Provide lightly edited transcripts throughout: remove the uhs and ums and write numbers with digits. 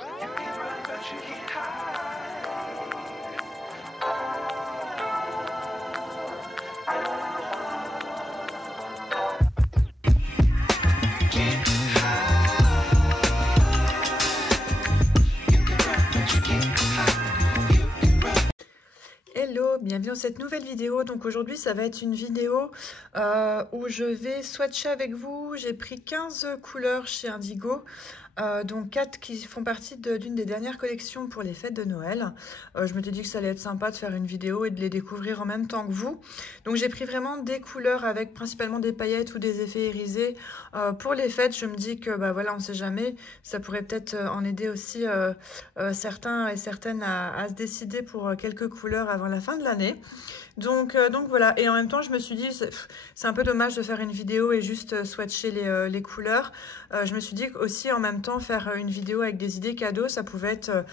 Hello, bienvenue dans cette nouvelle vidéo. Donc aujourd'hui ça va être une vidéo où je vais swatcher avec vous. J'ai pris 15 couleurs chez Indigo, donc 4 qui font partie d'une des dernières collections pour les fêtes de Noël. Je m'étais dit que ça allait être sympa de faire une vidéo et de les découvrir en même temps que vous. Donc j'ai pris vraiment des couleurs avec principalement des paillettes ou des effets irisés pour les fêtes. Je me dis que bah voilà, on sait jamais, ça pourrait peut-être en aider aussi certains et certaines à se décider pour quelques couleurs avant la fin de l'année. Donc voilà, et en même temps je me suis dit c'est un peu dommage de faire une vidéo et juste swatcher les couleurs. Je me suis dit aussi en même temps faire une vidéo avec des idées cadeaux, ça pouvait être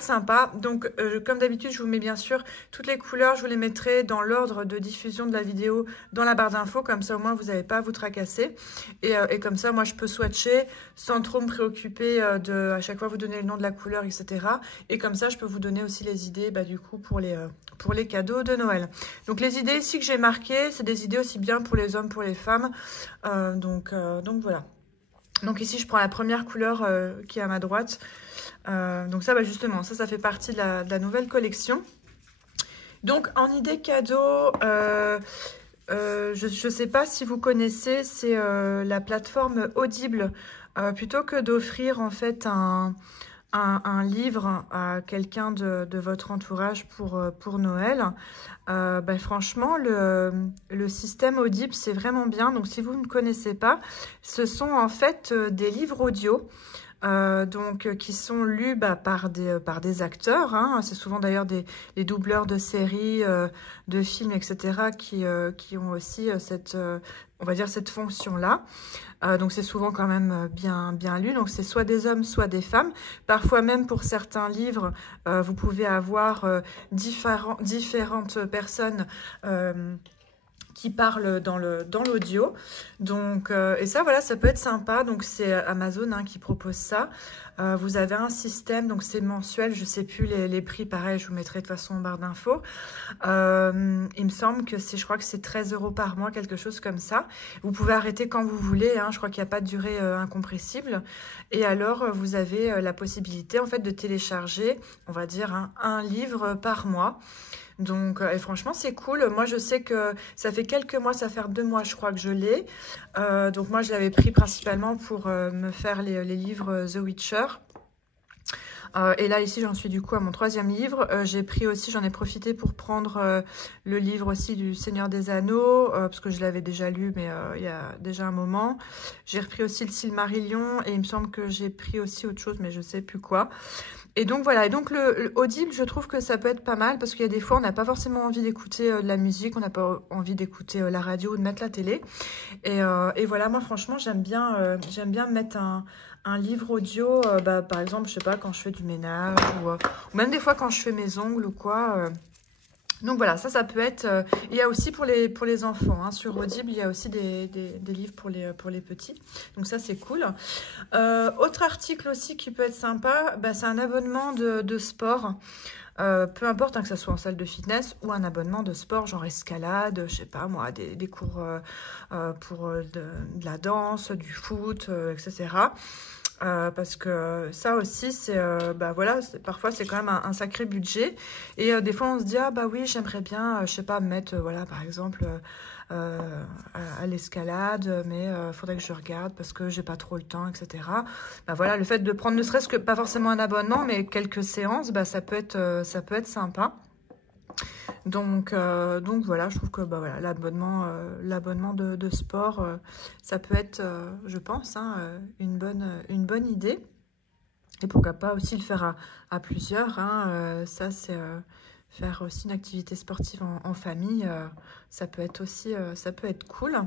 sympa. Donc comme d'habitude je vous mets bien sûr toutes les couleurs, je vous les mettrai dans l'ordre de diffusion de la vidéo dans la barre d'infos, comme ça au moins vous n'avez pas à vous tracasser. Et comme ça moi je peux swatcher sans trop me préoccuper de à chaque fois vous donner le nom de la couleur, etc. Et comme ça je peux vous donner aussi les idées du coup pour les cadeaux de Noël. Donc les idées ici que j'ai marquées, c'est des idées aussi bien pour les hommes, pour les femmes. Donc voilà. Donc ici je prends la première couleur qui est à ma droite. Donc ça justement, ça fait partie de la nouvelle collection. Donc en idée cadeau, je ne sais pas si vous connaissez, c'est la plateforme Audible. Plutôt que d'offrir en fait un livre à quelqu'un de votre entourage pour Noël, franchement le système Audible c'est vraiment bien. Donc si vous ne connaissez pas, ce sont en fait des livres audio qui sont lus par des acteurs, hein. C'est souvent d'ailleurs les doubleurs de séries, de films, etc. qui ont aussi on va dire cette fonction-là. Donc c'est souvent quand même bien lu. Donc c'est soit des hommes, soit des femmes. Parfois même pour certains livres, vous pouvez avoir différentes personnes qui parlent dans l'audio. Donc et ça voilà, ça peut être sympa. Donc c'est Amazon qui propose ça. Vous avez un système, donc c'est mensuel, je sais plus les prix, pareil je vous mettrai de toute façon en barre d'infos. Il me semble que je crois que c'est 13 € par mois, quelque chose comme ça. Vous pouvez arrêter quand vous voulez, hein, je crois qu'il n'y a pas de durée incompressible. Et alors vous avez la possibilité en fait de télécharger, on va dire un livre par mois. Donc, et franchement, c'est cool. Moi, je sais que ça fait quelques mois, ça fait 2 mois, je crois que je l'ai. Donc, moi, je l'avais pris principalement pour me faire les livres The Witcher. Et là, ici, j'en suis du coup à mon 3e livre. J'ai pris aussi, j'en ai profité pour prendre le livre aussi du Seigneur des Anneaux, parce que je l'avais déjà lu, mais il y a déjà un moment. J'ai repris aussi le Silmarillion, et il me semble que j'ai pris aussi autre chose, mais je sais plus quoi. Et donc voilà, et donc le Audible, je trouve que ça peut être pas mal parce qu'il y a des fois on n'a pas forcément envie d'écouter de la musique, on n'a pas envie d'écouter la radio ou de mettre la télé. Et voilà, moi franchement j'aime bien mettre un livre audio, par exemple, je sais pas, quand je fais du ménage ou même des fois quand je fais mes ongles ou quoi. Donc voilà, ça peut être... il y a aussi pour les enfants, hein, sur Audible, il y a aussi des livres pour les petits. Donc ça, c'est cool. Autre article aussi qui peut être sympa, c'est un abonnement de sport. Peu importe que ça soit en salle de fitness ou un abonnement de sport, genre escalade, je sais pas moi, des cours pour de la danse, du foot, etc. Parce que ça aussi c'est voilà, parfois c'est quand même un sacré budget et des fois on se dit oui j'aimerais bien je sais pas me mettre voilà par exemple à l'escalade, mais faudrait que je regarde parce que j'ai pas trop le temps, etc. Voilà, le fait de prendre ne serait-ce que pas forcément un abonnement mais quelques séances, ça peut être sympa. Donc voilà, je trouve que voilà, l'abonnement de sport, ça peut être, je pense, une bonne idée. Et pourquoi pas aussi le faire à plusieurs. Ça, c'est faire aussi une activité sportive en famille. Ça peut être aussi, ça peut être cool.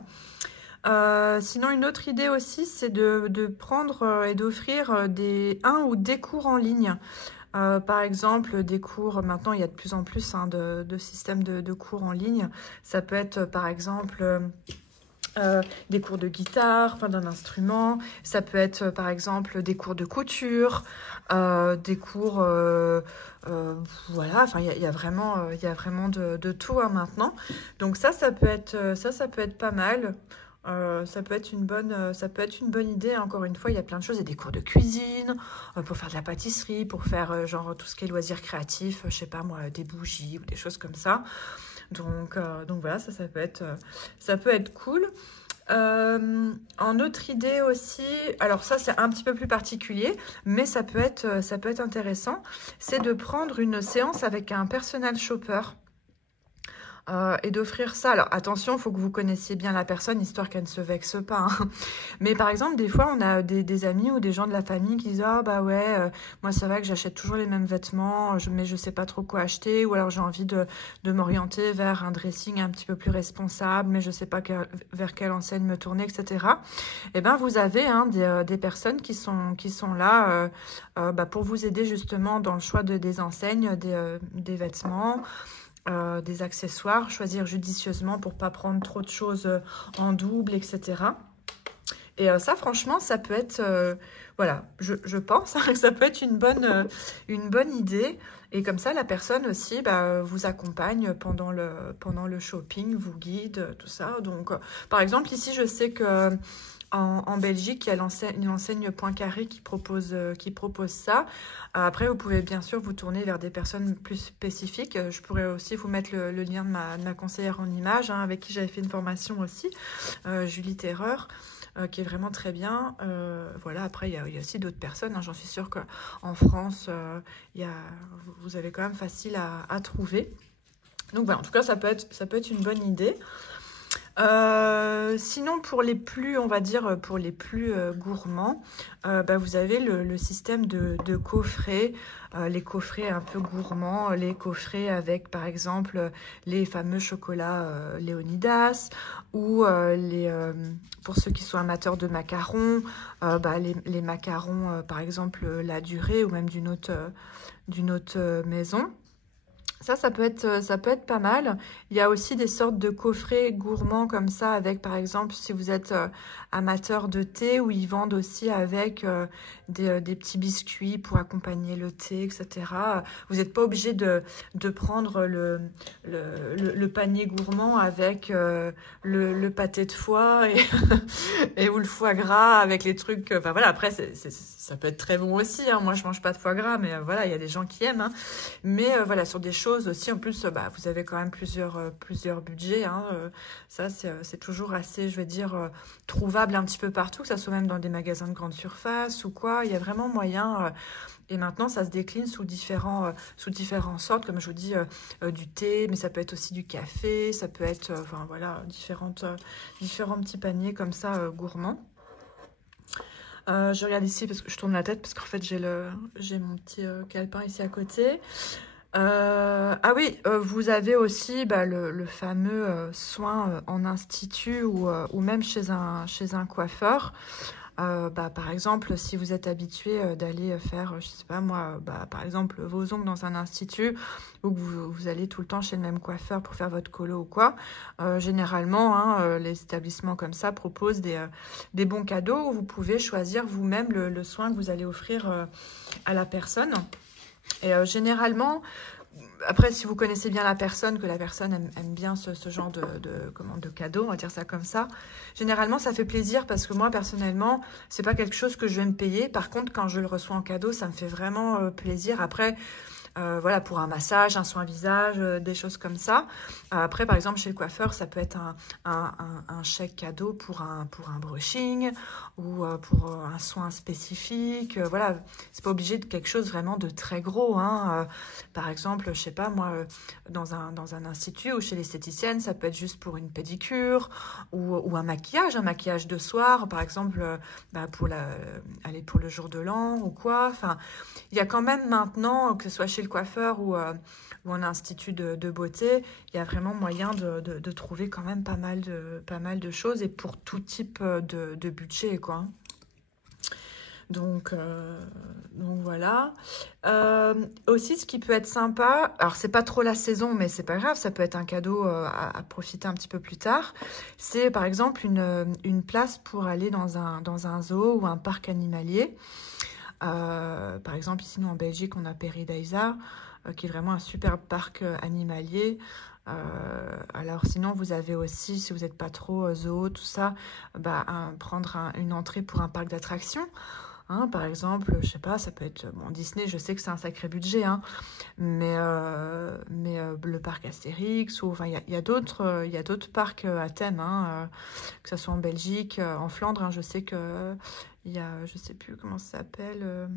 Sinon, une autre idée aussi, c'est de prendre et d'offrir un ou des cours en ligne. Par exemple, des cours, maintenant il y a de plus en plus de systèmes de cours en ligne. Ça peut être par exemple des cours de guitare, enfin d'un instrument. Ça peut être par exemple des cours de couture, des cours, voilà. Enfin, il y a vraiment de tout hein, maintenant. Donc ça peut être, ça peut être pas mal. Ça peut être une bonne idée. Encore une fois, il y a plein de choses. Il y a des cours de cuisine, pour faire de la pâtisserie, pour faire genre tout ce qui est loisirs créatifs, je sais pas moi, des bougies ou des choses comme ça. Donc voilà, ça peut être cool. En autre idée aussi, alors ça c'est un petit peu plus particulier, mais ça peut être intéressant, c'est de prendre une séance avec un personal shopper. Et d'offrir ça. Alors attention, il faut que vous connaissiez bien la personne, histoire qu'elle ne se vexe pas. Hein. Mais par exemple, des fois, on a des amis ou des gens de la famille qui disent « Ah bah ouais, moi ça va que j'achète toujours les mêmes vêtements, mais je sais pas trop quoi acheter. » Ou alors j'ai envie de m'orienter vers un dressing un petit peu plus responsable, mais je sais pas vers quelle enseigne me tourner, etc. Et ben vous avez hein, des personnes qui sont là pour vous aider justement dans le choix des enseignes, des vêtements, des accessoires, choisir judicieusement pour pas prendre trop de choses en double, etc. Et ça, franchement, ça peut être, voilà, je pense hein, que ça peut être une bonne idée. Et comme ça, la personne aussi vous accompagne pendant le shopping, vous guide, tout ça. Donc, par exemple, ici, je sais que en Belgique, il y a l'enseigne Poincaré qui propose ça. Après, vous pouvez bien sûr vous tourner vers des personnes plus spécifiques. Je pourrais aussi vous mettre le lien de ma conseillère en images, hein, avec qui j'avais fait une formation aussi, Julie Terreur, qui est vraiment très bien. Voilà, après, il y a aussi d'autres personnes. Hein, j'en suis sûre qu'en France, vous avez quand même facile à trouver. Donc voilà, en tout cas, ça peut être une bonne idée. Sinon, pour les plus, on va dire, pour les plus gourmands, vous avez le système de coffrets, les coffrets un peu gourmands, les coffrets avec, par exemple, les fameux chocolats Léonidas, ou pour ceux qui sont amateurs de macarons, les macarons, par exemple, La Durée, ou même d'une autre maison. Ça peut être pas mal. Il y a aussi des sortes de coffrets gourmands comme ça, avec par exemple, si vous êtes amateur de thé, où ils vendent aussi avec des petits biscuits pour accompagner le thé, etc. Vous n'êtes pas obligé de prendre le panier gourmand avec le pâté de foie et ou le foie gras avec les trucs. Enfin voilà, après, ça peut être très bon aussi. Hein. Moi, je mange pas de foie gras, mais voilà, il y a des gens qui aiment. Hein. Mais voilà, sur des choses aussi, en plus, vous avez quand même plusieurs budgets. Hein. Ça, c'est toujours assez, je vais dire, trouvable un petit peu partout, que ça soit même dans des magasins de grande surface ou quoi. Il y a vraiment moyen. Et maintenant, ça se décline sous différentes sortes, comme je vous dis, du thé, mais ça peut être aussi du café, ça peut être, enfin voilà, différents petits paniers comme ça, gourmands. Je regarde ici parce que je tourne la tête parce qu'en fait j'ai mon petit calepin ici à côté. Ah oui, vous avez aussi le fameux soin en institut ou même chez un coiffeur. Par exemple, si vous êtes habitué d'aller faire, je sais pas moi, par exemple, vos ongles dans un institut, ou que vous allez tout le temps chez le même coiffeur pour faire votre colo ou quoi, généralement, hein, les établissements comme ça proposent des bons cadeaux où vous pouvez choisir vous-même le soin que vous allez offrir à la personne. Et généralement, après, si vous connaissez bien la personne, que la personne aime bien ce genre de cadeau, on va dire ça comme ça, généralement, ça fait plaisir parce que moi, personnellement, c'est pas quelque chose que je vais me payer. Par contre, quand je le reçois en cadeau, ça me fait vraiment plaisir. Après, voilà, pour un massage, un soin visage, des choses comme ça. Après, par exemple, chez le coiffeur, ça peut être un chèque cadeau pour un brushing ou pour un soin spécifique. Voilà, c'est pas obligé de quelque chose vraiment de très gros. Hein. Par exemple, je sais pas, moi, dans un institut ou chez l'esthéticienne, ça peut être juste pour une pédicure ou un maquillage de soir, par exemple, aller pour le jour de l'an ou quoi. Enfin, il y a quand même maintenant, que ce soit chez le coiffeur ou en institut de beauté, il y a vraiment moyen de trouver quand même pas mal de choses et pour tout type de budget, quoi. Donc voilà. Aussi, ce qui peut être sympa, alors c'est pas trop la saison, mais c'est pas grave, ça peut être un cadeau à profiter un petit peu plus tard. C'est par exemple une place pour aller dans un zoo ou un parc animalier. Par exemple, ici, nous, en Belgique, on a Paradisa, qui est vraiment un superbe parc animalier. Alors sinon, vous avez aussi, si vous n'êtes pas trop zoo, tout ça, prendre une entrée pour un parc d'attractions. Hein, par exemple, je sais pas, ça peut être... Bon, Disney, je sais que c'est un sacré budget, hein, mais le parc Astérix, ou enfin, il y a d'autres parcs à thème, hein, que ce soit en Belgique, en Flandre, hein, je sais que il y a, je sais plus comment ça s'appelle,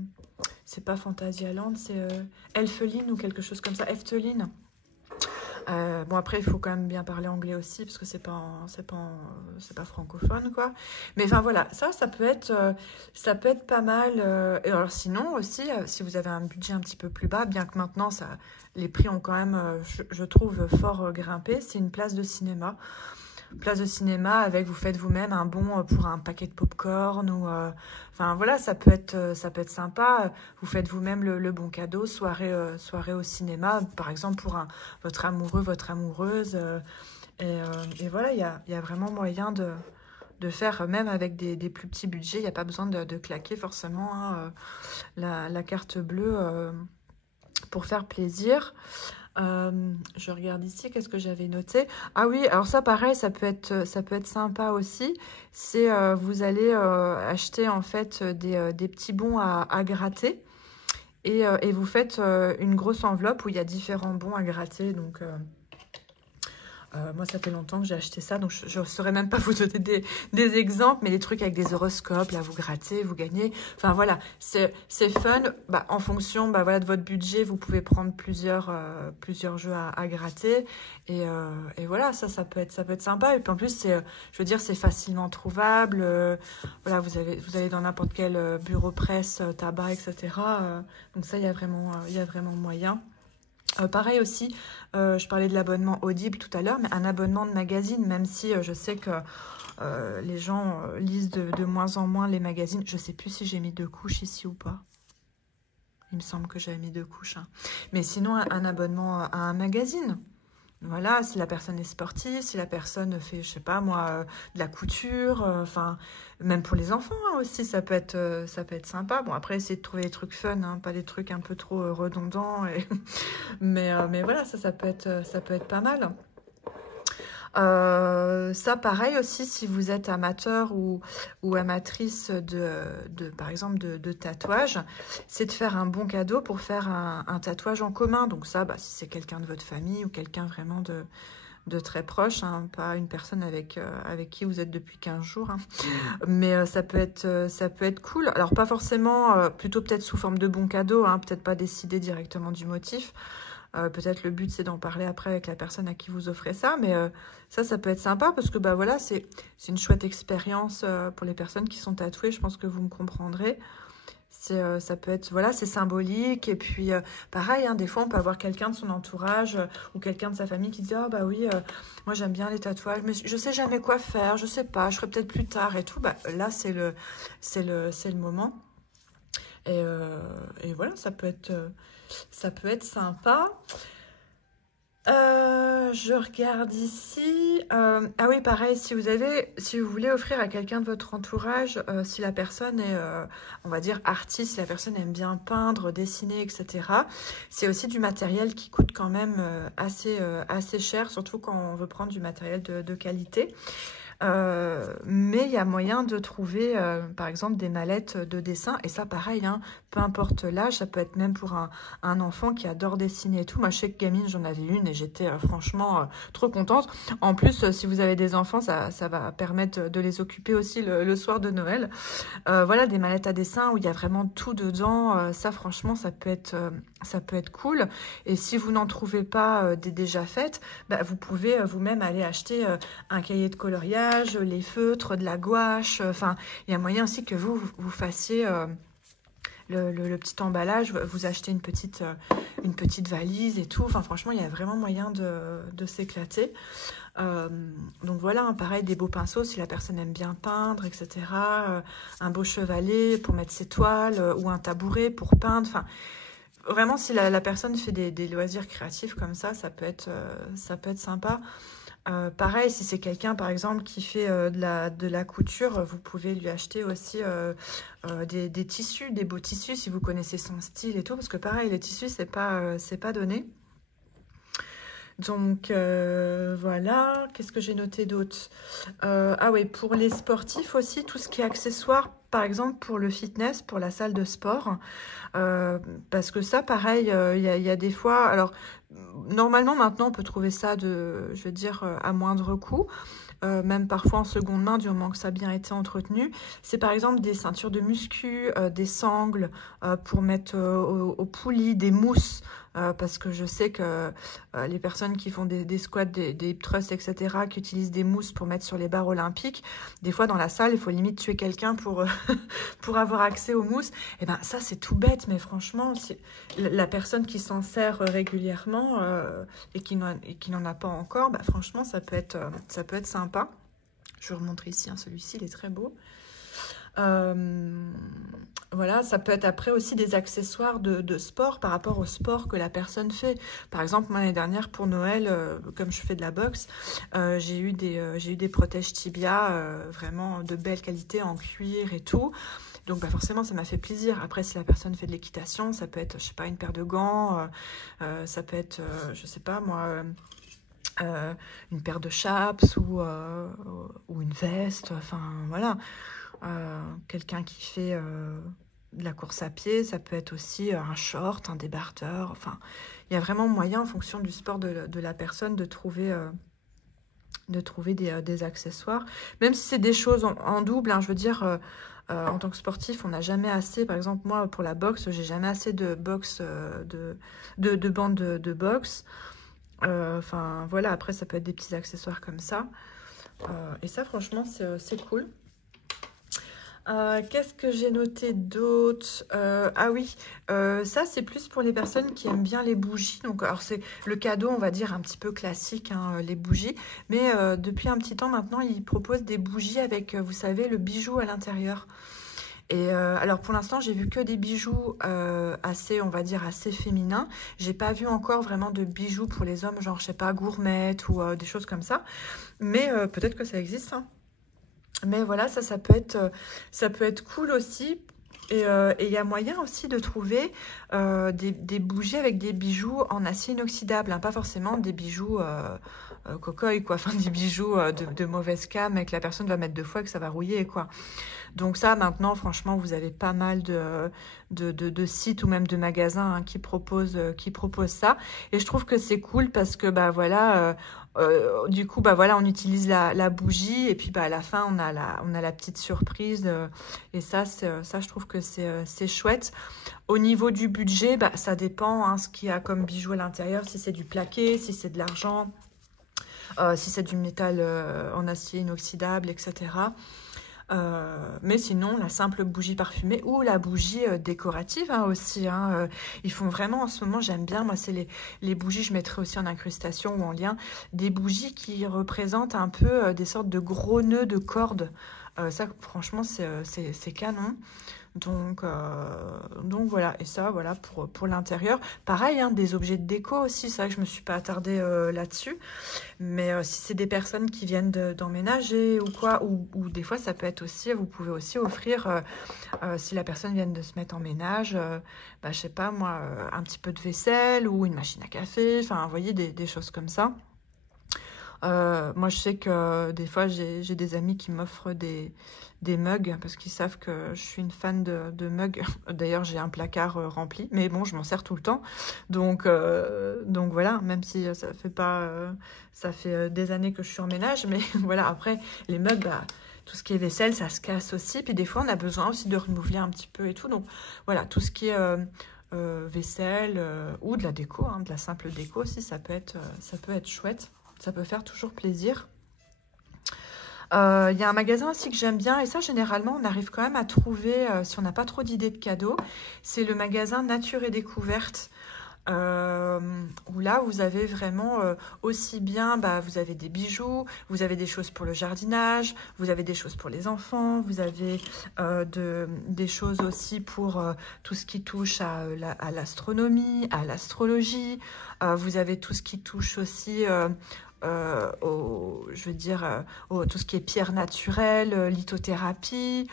c'est pas Phantasialand, c'est Elfeline ou quelque chose comme ça, Efteline. Bon, après, il faut quand même bien parler anglais aussi, parce que c'est pas francophone, quoi. Mais enfin, voilà, ça peut être pas mal. Et alors, sinon, aussi, si vous avez un budget un petit peu plus bas, bien que maintenant, les prix ont quand même, je trouve, fort grimpé, c'est une place de cinéma. Place de cinéma avec, vous faites vous-même un bon pour un paquet de popcorn ou enfin voilà, ça peut être sympa. Vous faites vous-même le bon cadeau, soirée au cinéma, par exemple pour votre amoureux, votre amoureuse. Et voilà, il y a vraiment moyen de faire, même avec des plus petits budgets, il n'y a pas besoin de claquer forcément, hein, la carte bleue pour faire plaisir. Je regarde ici, qu'est-ce que j'avais noté? Ah oui, alors ça pareil, ça peut être sympa aussi. C'est vous allez acheter en fait des petits bons à gratter et vous faites une grosse enveloppe où il y a différents bons à gratter. Donc moi, ça fait longtemps que j'ai acheté ça, donc je ne saurais même pas vous donner des exemples, mais des trucs avec des horoscopes, là, vous grattez, vous gagnez. Enfin, voilà, c'est fun. En fonction voilà, de votre budget, vous pouvez prendre plusieurs jeux à gratter. Et voilà, ça peut être sympa. Et puis en plus, je veux dire, c'est facilement trouvable. Voilà, vous allez dans n'importe quel bureau presse, tabac, etc. Donc ça, il y a vraiment moyen. Pareil aussi, je parlais de l'abonnement Audible tout à l'heure, mais un abonnement de magazine, même si je sais que les gens lisent de moins en moins les magazines. Je ne sais plus si j'ai mis 2 couches ici ou pas. Il me semble que j'avais mis 2 couches. Hein. Mais sinon, un abonnement à un magazine. Voilà, si la personne est sportive, si la personne fait, je sais pas moi, de la couture, enfin, même pour les enfants hein, aussi, ça peut être sympa. Bon, après, essayez de trouver des trucs fun, hein, pas des trucs un peu trop redondants. Mais voilà, ça peut être pas mal. Ça, pareil aussi, si vous êtes amateur ou amatrice par exemple, de tatouage, c'est de faire un bon cadeau pour faire un tatouage en commun. Donc ça, si c'est quelqu'un de votre famille ou quelqu'un vraiment de très proche, hein, pas une personne avec qui vous êtes depuis 15 jours. Hein. Mais ça peut être cool. Alors, pas forcément, plutôt peut-être sous forme de bon cadeau, hein, peut-être pas décider directement du motif. Peut-être le but, c'est d'en parler après avec la personne à qui vous offrez ça. Mais ça peut être sympa parce que voilà, c'est une chouette expérience pour les personnes qui sont tatouées. Je pense que vous me comprendrez. Ça peut être, voilà, c'est symbolique. Et puis, pareil, hein, des fois, on peut avoir quelqu'un de son entourage ou quelqu'un de sa famille qui dit « Ah bah oui, moi j'aime bien les tatouages, mais je sais jamais quoi faire, je sais pas, je ferai peut-être plus tard et tout. » Là, c'est le moment. Et voilà, ça peut être sympa. Je regarde ici. Ah oui, pareil, si vous voulez offrir à quelqu'un de votre entourage, si la personne est, on va dire, artiste, si la personne aime bien peindre, dessiner, etc., c'est aussi du matériel qui coûte quand même assez cher, surtout quand on veut prendre du matériel de qualité. Mais il y a moyen de trouver, par exemple, des mallettes de dessin. Et ça, pareil, hein, peu importe l'âge, ça peut être même pour un enfant qui adore dessiner et tout. Moi, je sais que gamine, j'en avais une et j'étais franchement trop contente. En plus, si vous avez des enfants, ça va permettre de les occuper aussi le soir de Noël. Voilà, des mallettes à dessin où il y a vraiment tout dedans. Ça, franchement, ça peut être cool. Et si vous n'en trouvez pas des déjà faites, vous pouvez vous-même aller acheter un cahier de coloriage, les feutres, de la gouache. Enfin, il y a moyen aussi que vous fassiez le petit emballage, vous achetez une petite valise et tout. Enfin, franchement, il y a vraiment moyen de s'éclater. Donc voilà, hein, pareil, des beaux pinceaux si la personne aime bien peindre, etc. Un beau chevalet pour mettre ses toiles ou un tabouret pour peindre. Enfin, vraiment, si la personne fait des loisirs créatifs comme ça peut être sympa. Pareil, si c'est quelqu'un, par exemple, qui fait de la couture, vous pouvez lui acheter aussi des tissus, des beaux tissus, si vous connaissez son style et tout, parce que pareil, les tissus, c'est pas donné. Donc, voilà. Qu'est-ce que j'ai noté d'autre? Ah oui, pour les sportifs aussi, tout ce qui est accessoires, par exemple, pour le fitness, pour la salle de sport. Parce que ça, pareil, y a des fois... Alors, normalement, maintenant, on peut trouver ça, je veux dire, à moindre coût. Même parfois en seconde main, du moment que ça a bien été entretenu. C'est par exemple des ceintures de muscu, des sangles pour mettre aux poulies, des mousses, parce que je sais que les personnes qui font des squats, des hip thrusts, etc., qui utilisent des mousses pour mettre sur les barres olympiques, des fois dans la salle, il faut limite tuer quelqu'un pour, pour avoir accès aux mousses. Et ben ça, c'est tout bête, mais franchement, la personne qui s'en sert régulièrement et qui n'en a pas encore, bah, franchement, ça peut être sympa. Je vais remontrer ici, hein, celui-ci, il est très beau. Voilà, ça peut être après aussi des accessoires de sport par rapport au sport que la personne fait. Par exemple, moi l'année dernière pour Noël, comme je fais de la boxe, j'ai eu des protèges tibia vraiment de belle qualité en cuir et tout. Donc bah forcément ça m'a fait plaisir. Après si la personne fait de l'équitation, ça peut être, je sais pas, une paire de gants, ça peut être, je sais pas moi, une paire de chaps ou une veste, enfin voilà. Quelqu'un qui fait de la course à pied, ça peut être aussi un short, un débardeur. Enfin, il y a vraiment moyen, en fonction du sport de la personne, de trouver des accessoires. Même si c'est des choses en double, hein, je veux dire, en tant que sportif, on n'a jamais assez. Par exemple, moi, pour la boxe, j'ai jamais assez de boxe, de bandes de boxe. Enfin, voilà, après, ça peut être des petits accessoires comme ça. Et ça, franchement, c'est cool. Qu'est-ce que j'ai noté d'autre? Ah oui, ça c'est plus pour les personnes qui aiment bien les bougies. Donc, alors c'est le cadeau, on va dire, un petit peu classique, hein, les bougies. Mais depuis un petit temps maintenant, ils proposent des bougies avec, vous savez, le bijou à l'intérieur. Et alors pour l'instant, j'ai vu que des bijoux assez, on va dire, assez féminins. J'ai pas vu encore vraiment de bijoux pour les hommes, genre, je sais pas, gourmettes ou des choses comme ça. Mais peut-être que ça existe, hein. Mais voilà, ça peut être cool aussi. Et il y a moyen aussi de trouver des bougies avec des bijoux en acier inoxydable, hein, pas forcément des bijoux cocoy, quoi, enfin des bijoux de mauvaise cam et que la personne va mettre 2 fois et que ça va rouiller, quoi. Donc ça, maintenant, franchement, vous avez pas mal de sites ou même de magasins, hein, qui proposent ça. Et je trouve que c'est cool parce que, bah voilà, du coup, bah voilà, on utilise la bougie et puis bah à la fin, on a la petite surprise. Et ça, je trouve que c'est chouette. Au niveau du budget, bah ça dépend, hein, ce qu'il y a comme bijoux à l'intérieur, si c'est du plaqué, si c'est de l'argent, si c'est du métal en acier inoxydable, etc. Mais sinon, la simple bougie parfumée ou la bougie décorative, hein, aussi. Hein, ils font vraiment, en ce moment, j'aime bien. Moi, c'est les bougies, je mettrai aussi en incrustation ou en lien, des bougies qui représentent un peu des sortes de gros nœuds de cordes. Ça, franchement, c'est canon. Donc voilà, et ça, voilà, pour l'intérieur. Pareil, hein, des objets de déco aussi, c'est vrai que je me suis pas attardée là-dessus. Mais si c'est des personnes qui viennent d'emménager ou quoi, ou des fois, ça peut être aussi, vous pouvez aussi offrir, si la personne vient de se mettre en ménage, bah, je sais pas moi, un petit peu de vaisselle ou une machine à café, enfin, vous voyez, des choses comme ça. Moi, je sais que des fois, j'ai des amis qui m'offrent des mugs parce qu'ils savent que je suis une fan de mugs. D'ailleurs, j'ai un placard rempli, mais bon, je m'en sers tout le temps. Donc voilà, même si ça fait pas, ça fait des années que je suis en ménage, mais voilà, après, les mugs, bah, tout ce qui est vaisselle, ça se casse aussi. Puis des fois, on a besoin aussi de renouveler un petit peu et tout. Donc voilà, tout ce qui est vaisselle ou de la déco, hein, de la simple déco aussi, ça peut être chouette. Ça peut faire toujours plaisir. Il y a un magasin aussi que j'aime bien, et ça, généralement, on arrive quand même à trouver, si on n'a pas trop d'idées de cadeaux. C'est le magasin Nature et Découverte. Où là, vous avez vraiment aussi bien, vous avez des bijoux, vous avez des choses pour le jardinage, vous avez des choses pour les enfants, vous avez des choses aussi pour tout ce qui touche à l'astronomie, à l'astrologie. Vous avez tout ce qui touche aussi je veux dire, tout ce qui est pierre naturelle, lithothérapie,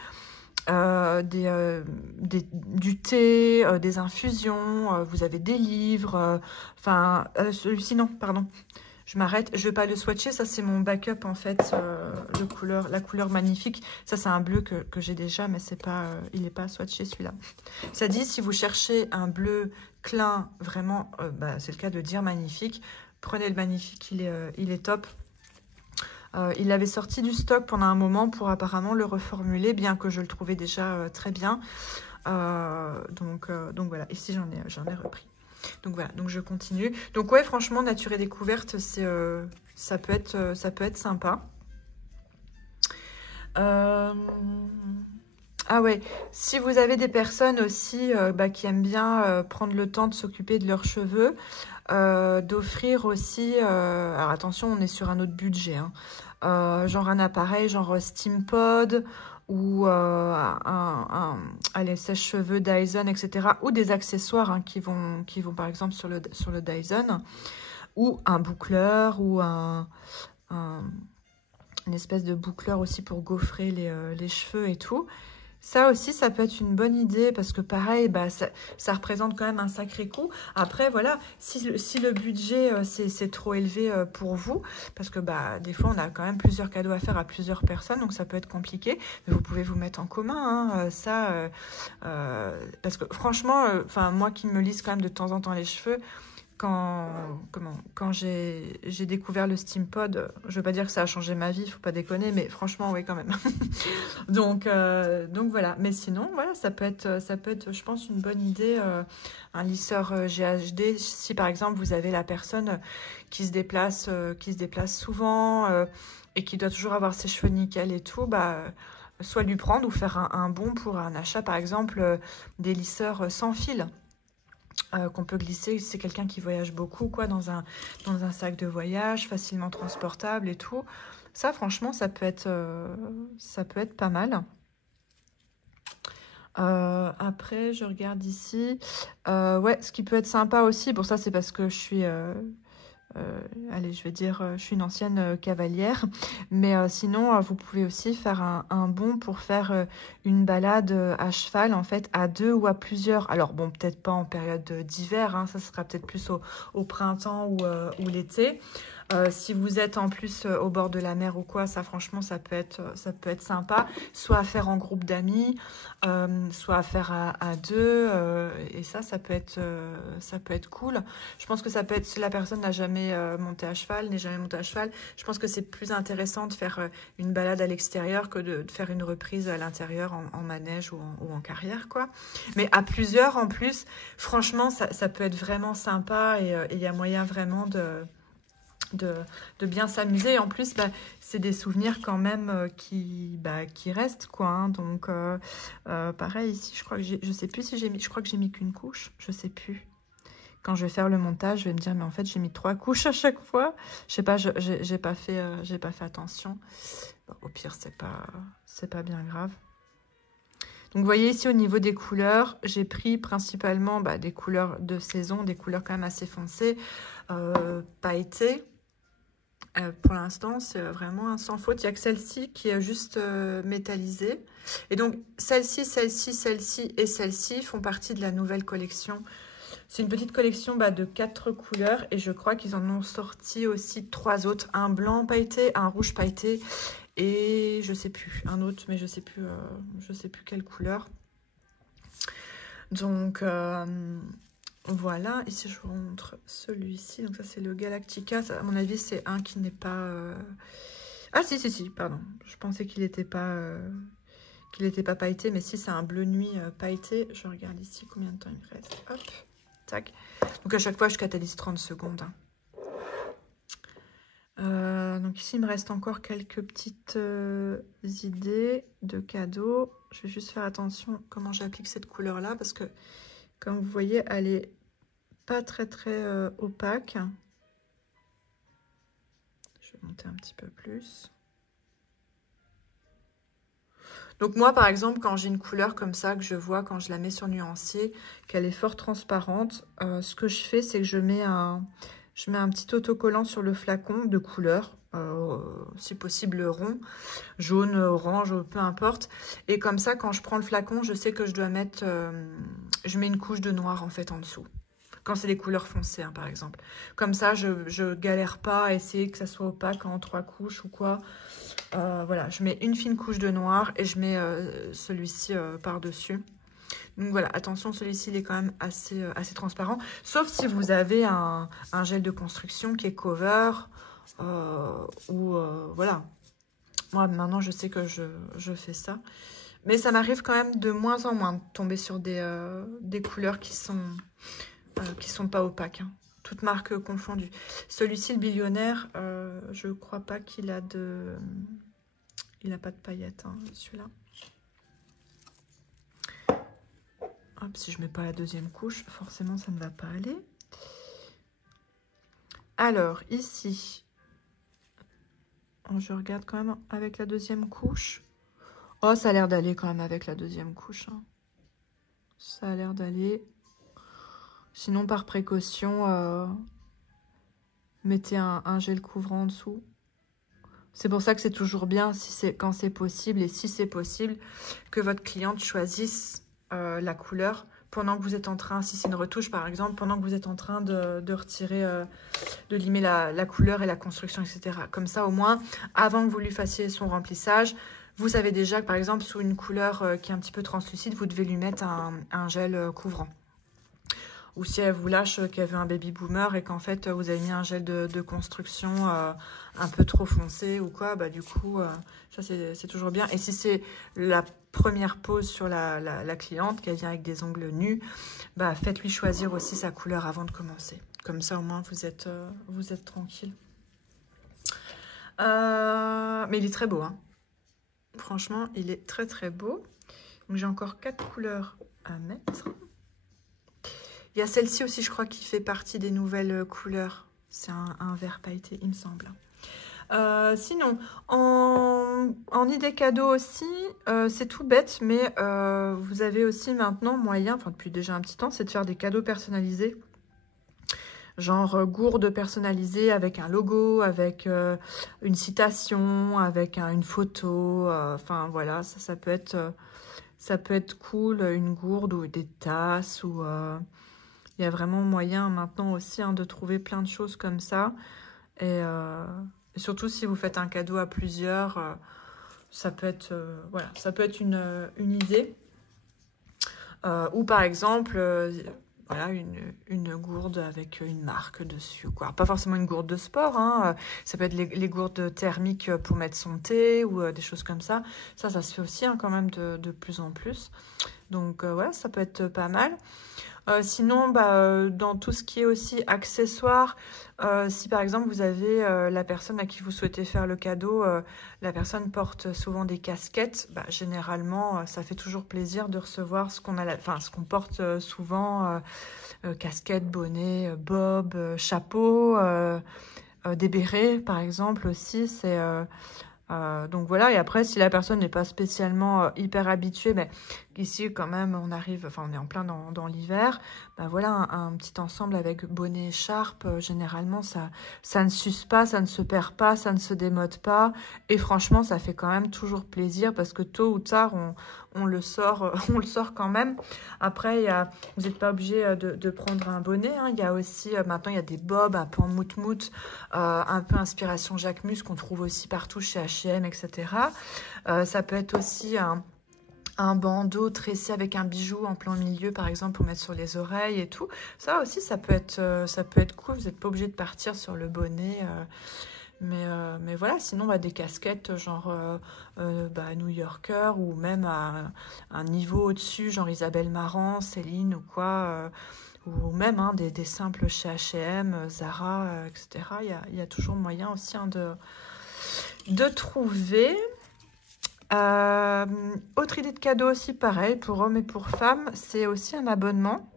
du thé, des infusions, vous avez des livres, celui-ci non, pardon, je m'arrête, je vais pas le swatcher, ça c'est mon backup en fait, la couleur magnifique, ça c'est un bleu que j'ai déjà, mais c'est pas, il n'est pas swatché celui-là. Ça dit, si vous cherchez un bleu clin, vraiment, c'est le cas de dire magnifique, prenez le magnifique, il est top. Il avait sorti du stock pendant un moment pour apparemment le reformuler, bien que je le trouvais déjà très bien. Donc voilà, ici j'en ai repris. Donc voilà, donc je continue. Donc ouais, franchement, Nature et Découverte, ça peut être sympa. Ah ouais, si vous avez des personnes aussi qui aiment bien prendre le temps de s'occuper de leurs cheveux, d'offrir aussi, alors attention, on est sur un autre budget, hein, genre un appareil, genre SteamPod ou allez, sèche-cheveux Dyson, etc. Ou des accessoires hein, qui vont par exemple sur le Dyson, ou un boucleur, ou une espèce de boucleur aussi pour gaufrer les cheveux et tout. Ça aussi, ça peut être une bonne idée parce que pareil, ça représente quand même un sacré coût. Après, voilà, si le budget, c'est trop élevé pour vous, parce que des fois, on a quand même plusieurs cadeaux à faire à plusieurs personnes, donc ça peut être compliqué. Mais vous pouvez vous mettre en commun, hein, parce que franchement, moi qui me lisse quand même de temps en temps les cheveux, quand j'ai découvert le SteamPod, je veux pas dire que ça a changé ma vie, faut pas déconner, mais franchement, oui, quand même. donc voilà. Mais sinon, voilà, ça peut être, je pense, une bonne idée, un lisseur GHD, si par exemple, vous avez la personne qui se déplace souvent et qui doit toujours avoir ses cheveux nickel et tout, soit lui prendre ou faire un bon pour un achat, par exemple, des lisseurs sans fil. Qu'on peut glisser, c'est quelqu'un qui voyage beaucoup, quoi, dans un sac de voyage, facilement transportable et tout. Ça, franchement, ça peut être pas mal. Après, je regarde ici. Ouais, ce qui peut être sympa aussi, pour ça, c'est parce que je suis... allez, je vais dire, je suis une ancienne cavalière, mais sinon, vous pouvez aussi faire un bon pour faire une balade à cheval, en fait, à deux ou à plusieurs. Alors, bon, peut-être pas en période d'hiver, hein, ça sera peut-être plus au printemps ou l'été. Si vous êtes en plus au bord de la mer ou quoi, ça franchement, ça peut être sympa. Soit à faire en groupe d'amis, soit à faire à deux. Et ça peut être cool. Je pense que ça peut être, si la personne n'a jamais monté à cheval, n'est jamais montée à cheval, je pense que c'est plus intéressant de faire une balade à l'extérieur que de faire une reprise à l'intérieur en manège ou en carrière, quoi. Mais à plusieurs, en plus, franchement, ça peut être vraiment sympa et il y a moyen vraiment de bien s'amuser. En plus, c'est des souvenirs quand même qui restent, quoi. Hein. Donc, pareil, ici, je crois que je sais plus si je crois que j'ai mis qu'une couche. Je sais plus. Quand je vais faire le montage, je vais me dire, mais en fait, j'ai mis 3 couches à chaque fois. Je sais pas, j'ai pas fait attention. Bon, au pire, c'est pas bien grave. Donc, vous voyez ici, au niveau des couleurs, j'ai pris principalement des couleurs de saison, des couleurs quand même assez foncées, pailletées. Pour l'instant, c'est vraiment un sans faute. Il n'y a que celle-ci qui est juste métallisée. Et donc, celle-ci, celle-ci, celle-ci et celle-ci font partie de la nouvelle collection. C'est une petite collection de 4 couleurs. Et je crois qu'ils en ont sorti aussi 3 autres. Un blanc pailleté, un rouge pailleté et je sais plus, un autre, mais je sais plus quelle couleur. Donc... voilà, ici je vous montre celui-ci. Donc ça c'est le Galactica. Ça, à mon avis c'est un qui n'est pas... Ah si, pardon. Je pensais qu'il n'était pas pailleté. Mais si c'est un bleu nuit pailleté. Je regarde ici combien de temps il me reste. Hop, tac. Donc à chaque fois je catalyse 30 secondes. Hein. Donc ici, il me reste encore quelques petites idées de cadeaux. Je vais juste faire attention comment j'applique cette couleur-là parce que, comme vous voyez, elle est pas très opaque. Je vais monter un petit peu plus. Donc moi, par exemple, quand j'ai une couleur comme ça, que je vois quand je la mets sur nuancier, qu'elle est fort transparente, ce que je fais, c'est que je mets un petit autocollant sur le flacon de couleur, si possible rond, jaune, orange, peu importe. Et comme ça, quand je prends le flacon, je sais que je dois mettre, je mets une couche de noir en fait en dessous. Quand c'est des couleurs foncées, hein, par exemple. Comme ça, je galère pas à essayer que ça soit opaque en 3 couches ou quoi. Voilà, je mets une fine couche de noir et je mets celui-ci par-dessus. Donc voilà, attention, celui-ci, il est quand même assez transparent. Sauf si vous avez un gel de construction qui est cover. Voilà. Moi, maintenant, je sais que je fais ça. Mais ça m'arrive quand même de moins en moins de tomber sur des couleurs qui sont pas opaques. Hein. Toutes marques confondues. Celui-ci, le billionnaire, je crois pas qu'il a de... Il n'a pas de paillettes, hein, celui-là. Hop, si je mets pas la deuxième couche, forcément, ça ne va pas aller. Alors, ici, je regarde quand même avec la deuxième couche. Oh, ça a l'air d'aller quand même avec la deuxième couche. Hein. Ça a l'air d'aller. Sinon, par précaution, mettez un gel couvrant en dessous. C'est pour ça que c'est toujours bien, quand c'est possible, et si c'est possible, que votre cliente choisisse la couleur pendant que vous êtes en train, si c'est une retouche par exemple, pendant que vous êtes en train de retirer, de limer la couleur et la construction, etc. Comme ça, au moins, avant que vous lui fassiez son remplissage, vous savez déjà que par exemple, sous une couleur qui est un petit peu translucide, vous devez lui mettre un gel couvrant. Ou si elle vous lâche qu'elle veut un baby boomer et qu'en fait vous avez mis un gel de construction un peu trop foncé ou quoi, bah du coup ça c'est toujours bien. Et si c'est la première pose sur la cliente, qu'elle vient avec des ongles nus, bah faites-lui choisir aussi sa couleur avant de commencer. Comme ça au moins vous êtes tranquille. Mais il est très beau, hein. Franchement il est très beau. Donc j'ai encore 4 couleurs à mettre. Il y a celle-ci aussi, je crois, qui fait partie des nouvelles couleurs. C'est un vert pailleté, il me semble. Sinon, en idée cadeau aussi, c'est tout bête, mais vous avez aussi maintenant moyen, enfin depuis déjà un petit temps, c'est de faire des cadeaux personnalisés. Genre gourde personnalisée avec un logo, avec une citation, avec une photo. Enfin voilà, ça peut être cool, une gourde ou des tasses ou... Il y a vraiment moyen maintenant aussi de trouver plein de choses comme ça. Et surtout si vous faites un cadeau à plusieurs, ça peut être, voilà, ça peut être une idée. Ou par exemple, voilà, une gourde avec une marque dessus, quoi. Pas forcément une gourde de sport, hein. Ça peut être les gourdes thermiques pour mettre son thé ou des choses comme ça. Ça se fait aussi quand même de plus en plus. Donc voilà, ça peut être pas mal. Sinon, dans tout ce qui est aussi accessoires, si par exemple vous avez la personne à qui vous souhaitez faire le cadeau, la personne porte souvent des casquettes, généralement ça fait toujours plaisir de recevoir ce qu'on porte souvent, casquette, bonnet, bob, chapeau, des bérets par exemple aussi, c'est... donc voilà, et après si la personne n'est pas spécialement hyper habituée, mais ici quand même on est en plein dans l'hiver, voilà un petit ensemble avec bonnet et écharpe, généralement ça ne s'use pas, ça ne se perd pas, ça ne se démode pas, et franchement ça fait quand même toujours plaisir parce que tôt ou tard on le sort, on le sort quand même. Après vous n'êtes pas obligé de prendre un bonnet, hein. Il y a aussi maintenant il y a des bobs un peu en mout-mout, un peu inspiration Jacquemus qu'on trouve aussi partout chez H&M, etc. Ça peut être aussi un bandeau tressé avec un bijou en plein milieu, par exemple, pour mettre sur les oreilles et tout. Ça aussi, ça peut être cool. Vous n'êtes pas obligé de partir sur le bonnet. Mais voilà, sinon, des casquettes genre New Yorker ou même à un niveau au-dessus, genre Isabelle Marant, Céline ou quoi. Ou même des simples chez H&M, Zara, etc. Il y a toujours moyen aussi de trouver. Autre idée de cadeau aussi, pareil, pour hommes et pour femmes, c'est aussi un abonnement.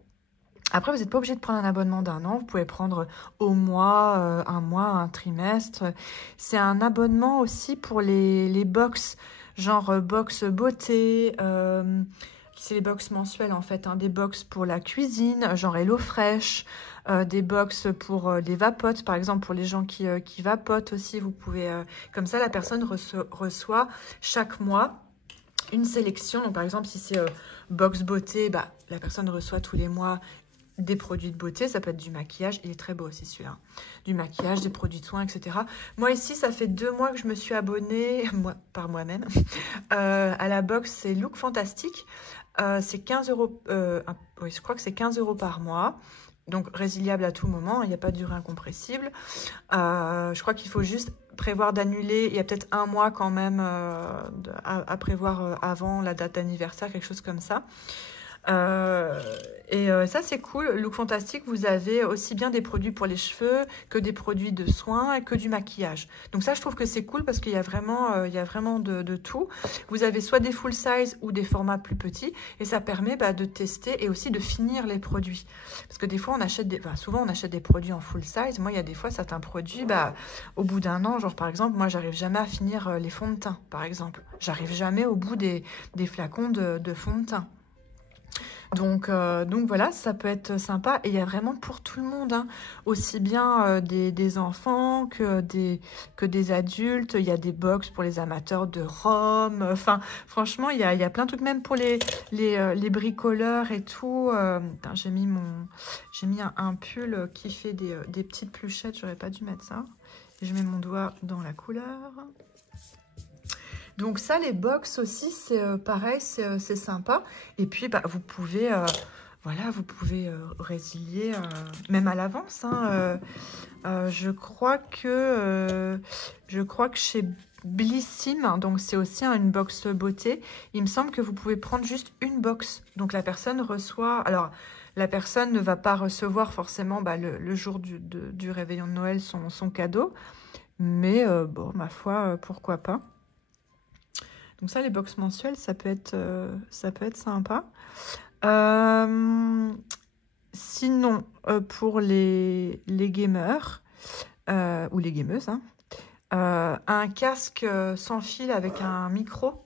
Après, vous n'êtes pas obligé de prendre un abonnement d'1 an. Vous pouvez prendre au mois, un mois, un trimestre. C'est un abonnement aussi pour les box, genre box beauté. C'est les box mensuelles en fait. Hein, des box pour la cuisine, genre HelloFresh. Des box pour les vapotes, par exemple, pour les gens qui vapotent aussi. Vous pouvez, comme ça, la personne reçoit chaque mois une sélection. Donc, par exemple, si c'est box beauté, bah, la personne reçoit tous les mois des produits de beauté, ça peut être du maquillage, il est très beau aussi celui-là, du maquillage, des produits de soins, etc. Moi ici, ça fait 2 mois que je me suis abonnée, par moi-même, à la box, c'est Look Fantastique, c'est 15 euros, oui, je crois que c'est 15 euros par mois, donc résiliable à tout moment, il n'y a pas de durée incompressible, je crois qu'il faut juste prévoir d'annuler, il y a peut-être 1 mois quand même à prévoir avant la date d'anniversaire, quelque chose comme ça. Ça c'est cool. Look Fantastique, vous avez aussi bien des produits pour les cheveux que des produits de soins et que du maquillage. Donc ça je trouve que c'est cool parce qu'il y a vraiment, de tout. Vous avez soit des full size ou des formats plus petits et ça permet de tester et aussi de finir les produits. Parce que des fois on achète souvent on achète des produits en full size. Moi il y a des fois certains produits, au bout d'1 an, genre par exemple moi j'arrive jamais à finir les fonds de teint par exemple. J'arrive jamais au bout des flacons de fond de teint. Donc voilà, ça peut être sympa et il y a vraiment pour tout le monde, hein. Aussi bien des enfants que des adultes. Il y a des box pour les amateurs de rhum. Enfin, franchement, il y a plein de trucs, même pour les bricoleurs et tout. J'ai mis un pull qui fait des petites pluchettes. J'aurais pas dû mettre ça. Et je mets mon doigt dans la couleur. Donc ça, les box aussi, c'est pareil, c'est sympa. Et puis, vous pouvez, vous pouvez résilier, même à l'avance. Hein, je crois que chez Blissim, donc c'est aussi une box beauté, il me semble que vous pouvez prendre juste une box. Donc la personne reçoit... Alors, la personne ne va pas recevoir forcément le jour du réveillon de Noël son cadeau. Mais bon, ma foi, pourquoi pas. Donc ça, les box mensuelles, ça peut être sympa. Sinon, pour les gamers ou les gameuses, hein, un casque sans fil avec un micro,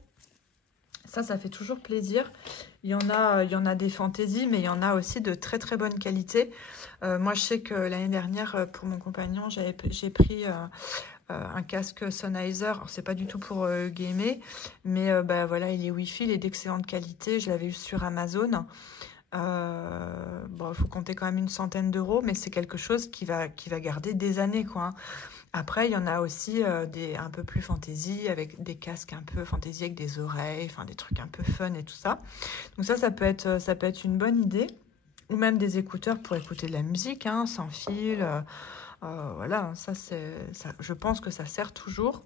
ça fait toujours plaisir. Il y en a des fantaisies, mais il y en a aussi de très très bonne qualité. Moi, je sais que l'année dernière, pour mon compagnon, j'ai pris... un casque Sennheiser, c'est pas du tout pour gamer, mais voilà, il est Wi-Fi, il est d'excellente qualité, je l'avais eu sur Amazon. Bon, il faut compter quand même une centaine d'euros, mais c'est quelque chose qui va garder des années, quoi. Hein. Après, il y en a aussi un peu plus fantaisie, avec des casques un peu fantaisie avec des oreilles, enfin des trucs un peu fun et tout ça. Donc ça peut être une bonne idée, ou même des écouteurs pour écouter de la musique, hein, sans fil. Voilà, ça, je pense que ça sert toujours.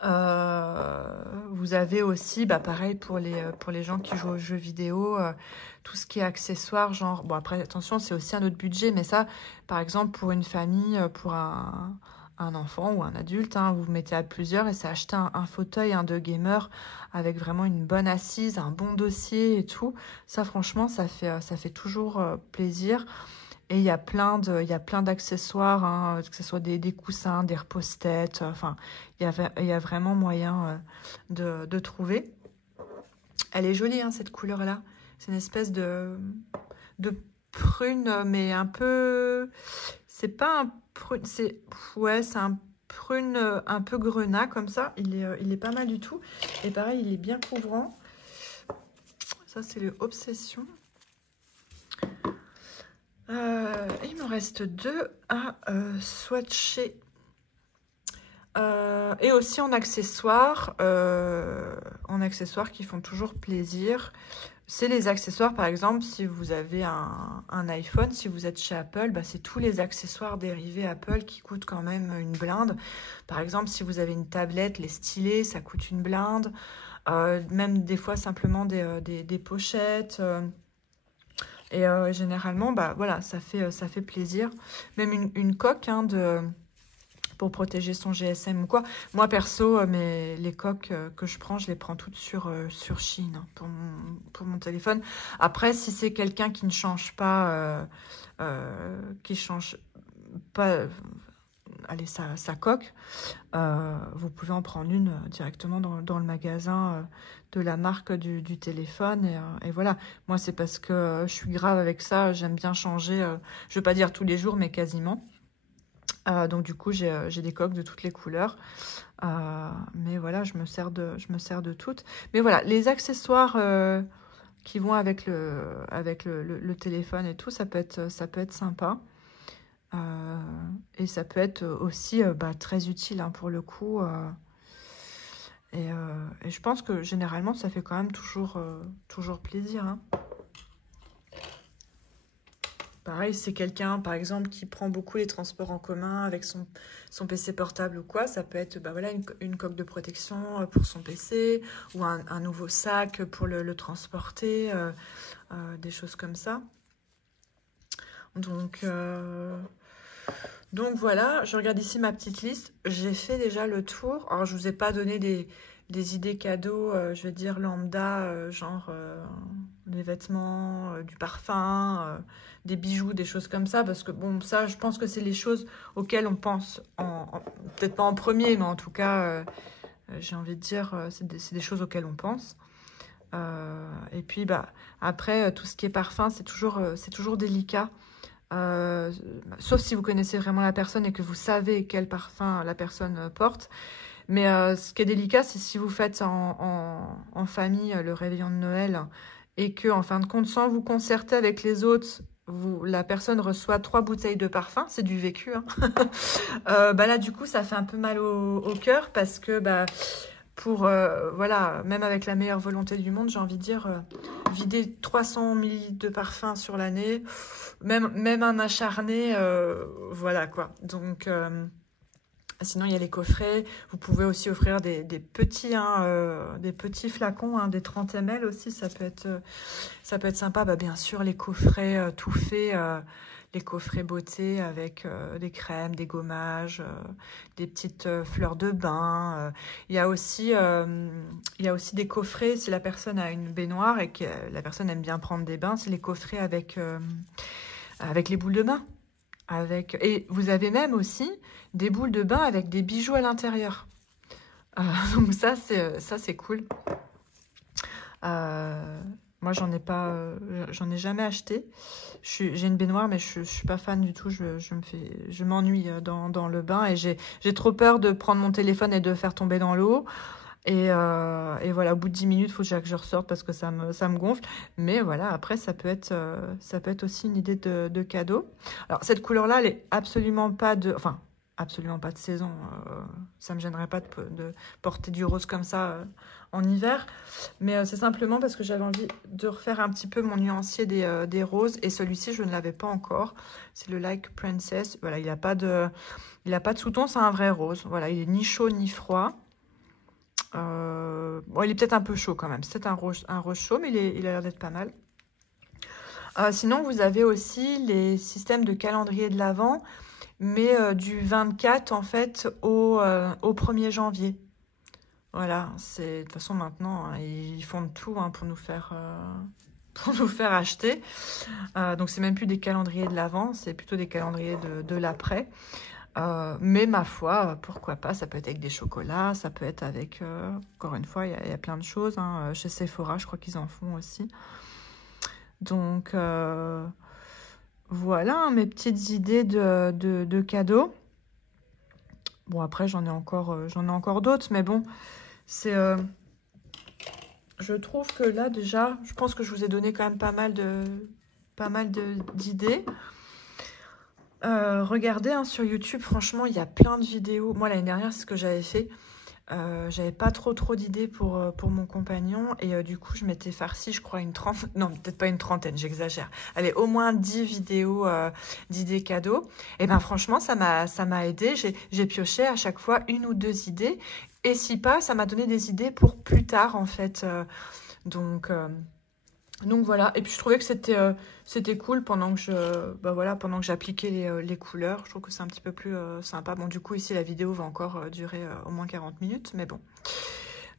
Vous avez aussi, pareil pour les gens qui jouent aux jeux vidéo, tout ce qui est accessoires, genre, bon après attention, c'est aussi un autre budget, mais ça, par exemple, pour une famille, pour un enfant ou un adulte, hein, vous vous mettez à plusieurs et c'est acheter un fauteuil de gamer avec vraiment une bonne assise, un bon dossier et tout. Ça, franchement, ça fait toujours plaisir. Et il y a plein d'accessoires, hein, que ce soit des coussins, des repose-têtes, enfin, il y a vraiment moyen de trouver. Elle est jolie, hein, cette couleur-là. C'est une espèce de prune, mais un peu... C'est pas un prune, c'est un prune un peu grenat, comme ça. Il est pas mal du tout. Et pareil, il est bien couvrant. Ça, c'est le Obsession. Il me reste 2 à swatcher. Et aussi en accessoires qui font toujours plaisir. C'est les accessoires, par exemple, si vous avez un iPhone, si vous êtes chez Apple, c'est tous les accessoires dérivés Apple qui coûtent quand même une blinde. Par exemple, si vous avez une tablette, les stylés, ça coûte une blinde. Même des fois, simplement des pochettes... Et généralement, voilà, ça fait plaisir. Même une coque, hein, pour protéger son GSM ou quoi. Moi, perso, les coques que je prends, je les prends toutes sur Shein hein, pour mon téléphone. Après, si c'est quelqu'un qui ne change pas, allez, sa coque, vous pouvez en prendre une directement dans le magasin de la marque du téléphone. Et voilà, moi, c'est parce que je suis grave avec ça. J'aime bien changer, je ne vais pas dire tous les jours, mais quasiment. Donc du coup j'ai des coques de toutes les couleurs, mais voilà je me sers de toutes. Mais voilà, les accessoires qui vont avec le téléphone et tout, ça peut être sympa, et ça peut être aussi très utile hein, pour le coup, et je pense que généralement ça fait quand même toujours plaisir hein. Pareil, c'est quelqu'un, par exemple, qui prend beaucoup les transports en commun avec son PC portable ou quoi. Ça peut être voilà, une coque de protection pour son PC ou un nouveau sac pour le transporter, des choses comme ça. Donc voilà, je regarde ici ma petite liste. J'ai fait déjà le tour. Alors, je ne vous ai pas donné des idées cadeaux, je vais dire lambda, genre des vêtements, du parfum, des bijoux, des choses comme ça, parce que bon, ça, je pense que c'est les choses auxquelles on pense, peut-être pas en premier, mais en tout cas, j'ai envie de dire, c'est des choses auxquelles on pense. Et puis, après, tout ce qui est parfum, c'est toujours délicat. Sauf si vous connaissez vraiment la personne et que vous savez quel parfum la personne porte. Mais ce qui est délicat, c'est si vous faites en famille le réveillon de Noël et que, en fin de compte, sans vous concerter avec les autres, la personne reçoit 3 bouteilles de parfum, c'est du vécu. Hein. Là, du coup, ça fait un peu mal au cœur parce que, voilà, même avec la meilleure volonté du monde, j'ai envie de dire, vider 300 ml de parfum sur l'année, même un acharné, voilà quoi. Donc... sinon, il y a les coffrets. Vous pouvez aussi offrir des petits flacons, hein, des 30 ml aussi. Ça peut être sympa. Bien sûr, les coffrets tout faits, les coffrets beauté avec des crèmes, des gommages, des petites fleurs de bain. Il y a aussi des coffrets, si la personne a une baignoire et que la personne aime bien prendre des bains, c'est les coffrets avec les boules de bain. Et vous avez même aussi des boules de bain avec des bijoux à l'intérieur. Donc ça c'est cool. Moi j'en ai jamais acheté. J'ai une baignoire mais je suis pas fan du tout. Je m'ennuie dans le bain et j'ai trop peur de prendre mon téléphone et de faire tomber dans l'eau. Et voilà, au bout de 10 minutes, il faut que je ressorte parce que ça me gonfle. Mais voilà, après, ça peut être aussi une idée de cadeau. Alors, cette couleur-là, elle est absolument pas de saison. Ça me gênerait pas de porter du rose comme ça en hiver. Mais c'est simplement parce que j'avais envie de refaire un petit peu mon nuancier des roses. Et celui-ci, je ne l'avais pas encore. C'est le Like Princess. Voilà, il n'a pas de sous-ton, c'est un vrai rose. Voilà, il est ni chaud ni froid. Il est peut-être un peu chaud quand même. C'est un rose chaud, mais il a l'air d'être pas mal. Sinon, vous avez aussi les systèmes de calendrier de l'Avent, mais du 24 en fait au 1er janvier. Voilà, de toute façon maintenant, hein, ils font de tout hein, pour nous faire acheter. Donc c'est même plus des calendriers de l'Avent, c'est plutôt des calendriers de l'après. Mais ma foi, pourquoi pas, ça peut être avec des chocolats, ça peut être avec, encore une fois, il y a plein de choses. Hein. Chez Sephora, je crois qu'ils en font aussi. Donc, voilà hein, mes petites idées de cadeaux. Bon, après, j'en ai encore d'autres, mais bon, je trouve que là, déjà, je pense que je vous ai donné quand même pas mal d'idées. Regardez hein, sur YouTube, franchement, il y a plein de vidéos. Moi, l'année dernière, c'est ce que j'avais fait. J'avais pas trop d'idées pour mon compagnon. Et du coup, je m'étais farci, je crois, une trentaine. Non, peut-être pas une trentaine, j'exagère. Allez, au moins 10 vidéos d'idées cadeaux. Et ben franchement, ça m'a aidé. J'ai pioché à chaque fois 1 ou 2 idées. Et si pas, ça m'a donné des idées pour plus tard, en fait. Donc Donc voilà, et puis je trouvais que c'était cool pendant que pendant que j'appliquais les couleurs. Je trouve que c'est un petit peu plus sympa. Bon, du coup, ici, la vidéo va encore durer au moins 40 minutes, mais bon.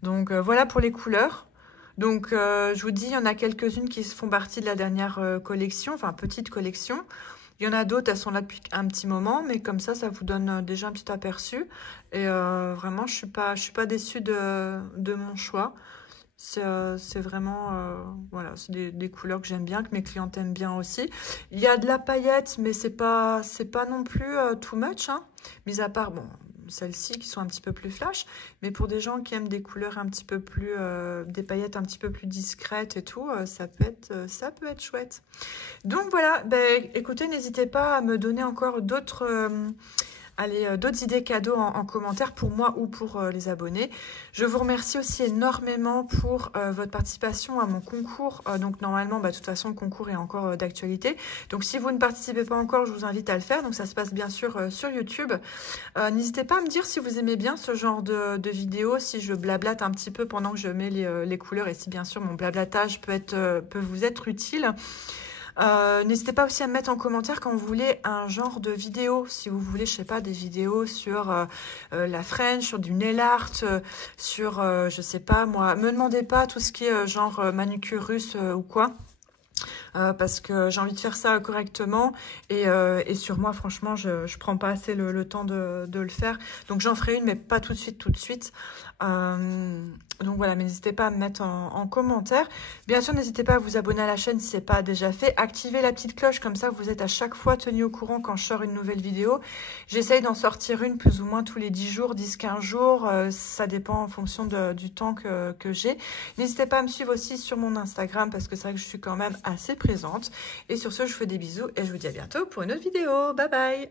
Donc voilà pour les couleurs. Donc je vous dis, il y en a quelques-unes qui font partie de la dernière collection, enfin petite collection. Il y en a d'autres, elles sont là depuis un petit moment, mais comme ça vous donne déjà un petit aperçu. Et vraiment, je suis pas déçue de mon choix. C'est vraiment, voilà, c'est des couleurs que j'aime bien, que mes clientes aiment bien aussi. Il y a de la paillette, mais c'est pas non plus too much, hein. Mis à part, bon, celles-ci qui sont un petit peu plus flash, mais pour des gens qui aiment des couleurs un petit peu plus, des paillettes un petit peu plus discrètes et tout, ça peut être chouette. Donc voilà, ben, écoutez, n'hésitez pas à me donner encore d'autres d'autres idées cadeaux en commentaire pour moi ou pour les abonnés. Je vous remercie aussi énormément pour votre participation à mon concours. Donc normalement, de toute façon, le concours est encore d'actualité. Donc si vous ne participez pas encore, je vous invite à le faire. Donc ça se passe bien sûr sur YouTube. N'hésitez pas à me dire si vous aimez bien ce genre de vidéos, si je blablate un petit peu pendant que je mets les couleurs et si bien sûr mon blablatage peut vous être utile. N'hésitez pas aussi à me mettre en commentaire quand vous voulez un genre de vidéo, si vous voulez, je sais pas, des vidéos sur la French, sur du nail art, sur, je sais pas moi, me demandez pas tout ce qui est genre manucure russe ou quoi. Parce que j'ai envie de faire ça correctement et sur moi franchement je prends pas assez le temps de le faire, donc j'en ferai une mais pas tout de suite. Donc voilà, n'hésitez pas à me mettre en commentaire. Bien sûr, n'hésitez pas à vous abonner à la chaîne si ce n'est pas déjà fait. Activez la petite cloche, comme ça vous êtes à chaque fois tenu au courant quand je sors une nouvelle vidéo. J'essaye d'en sortir une plus ou moins tous les 10 jours, 10-15 jours. Ça dépend en fonction du temps que j'ai. N'hésitez pas à me suivre aussi sur mon Instagram parce que c'est vrai que je suis quand même assez présente. Et sur ce, je vous fais des bisous et je vous dis à bientôt pour une autre vidéo. Bye bye!